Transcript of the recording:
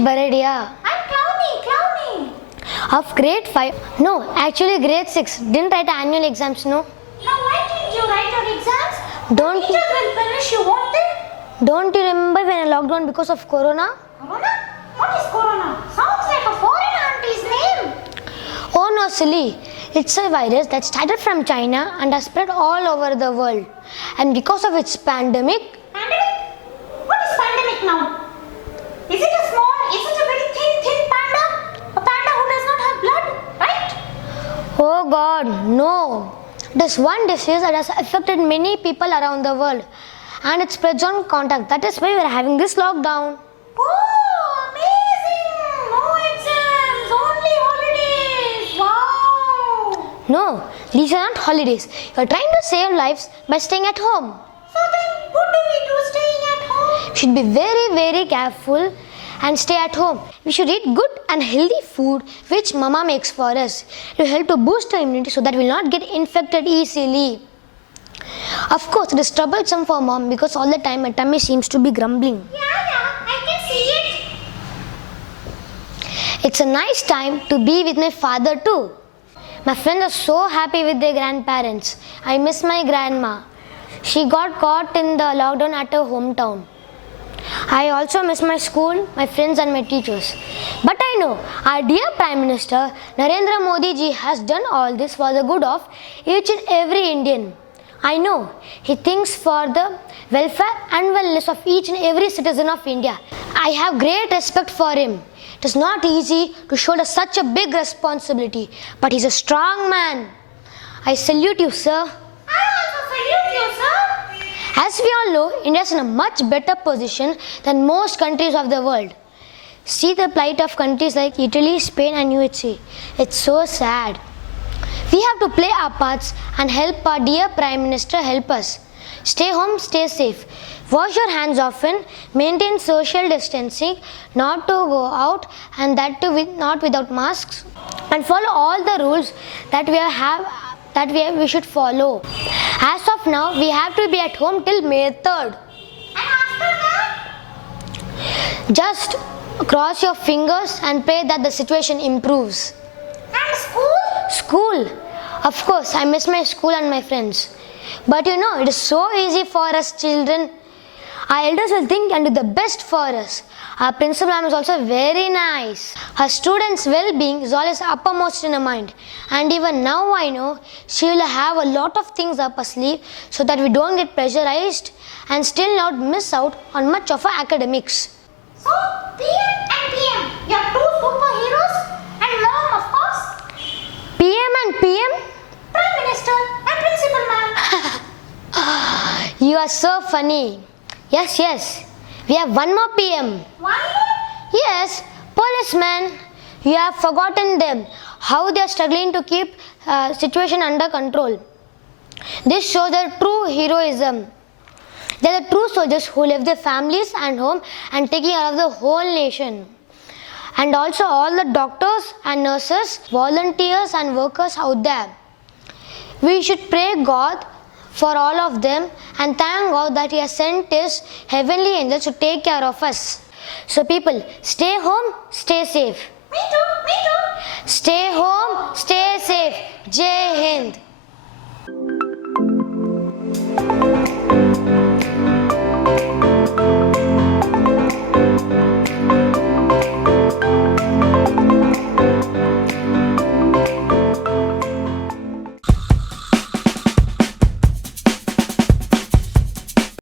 Baradia. I'm Clowny. Of grade 5. No, actually grade 6. Didn't write annual exams, no? Now why didn't you write your exams? Don't Teachers will punish you, won't they? Don't you remember when I locked down because of Corona? Corona? What is Corona? Sounds like a foreign auntie's name. Oh no, silly. It's a virus that started from China and has spread all over the world. And because of its pandemic, Pandemic? What is pandemic now? Is it a very thin panda? A panda who does not have blood, right? oh God, no. This one disease that has affected many people around the world and it spreads on contact. That is why we are having this lockdown. Oh, amazing! No exams, only holidays. Wow! No, these are not holidays. You are trying to save lives by staying at home. So then, what do we do staying at home? We should be very careful and stay at home. We should eat good and healthy food which mama makes for us. It will help to boost our immunity so that we will not get infected easily. Of course, it is troublesome for mom because all the time my tummy seems to be grumbling. Yeah, I can see it. It's a nice time to be with my father too. My friends are so happy with their grandparents. I miss my grandma. She got caught in the lockdown at her hometown. I also miss my school, my friends and my teachers. But I know our dear Prime Minister Narendra Modi ji has done all this for the good of each and every Indian. I know he thinks for the welfare and wellness of each and every citizen of India. I have great respect for him. It is not easy to shoulder such a big responsibility, but he's a strong man. I salute you, sir. I also salute you, sir. As we all know, India is in a much better position than most countries of the world. See the plight of countries like Italy, Spain and USA. It's so sad. We have to play our parts and help our dear Prime Minister help us. Stay home, stay safe. Wash your hands often, maintain social distancing, not to go out and that too not without masks. And follow all the rules that we should follow. As of now, we have to be at home till May 3rd. And after that? Just cross your fingers and pray that the situation improves. And school? School. Of course, I miss my school and my friends. But you know, it is so easy for us children. Our elders will think and do the best for us. Our principal ma'am is also very nice. Her students' well-being is always uppermost in her mind. And even now I know she will have a lot of things up her sleeve so that we don't get pressurized and still not miss out on much of our academics. So, PM and PM, you're two superheroes and mom, of course. PM and PM? Prime Minister and Principal Ma'am. You are so funny. Yes. We have one more PM. One more? Yes, policemen. You have forgotten them. How they are struggling to keep situation under control. This shows their true heroism. They are the true soldiers who left their families and home and taking care of the whole nation. And also all the doctors and nurses, volunteers and workers out there. We should pray God for all of them and thank God that He has sent His heavenly angels to take care of us. So people, stay home, stay safe. Me too. Stay home.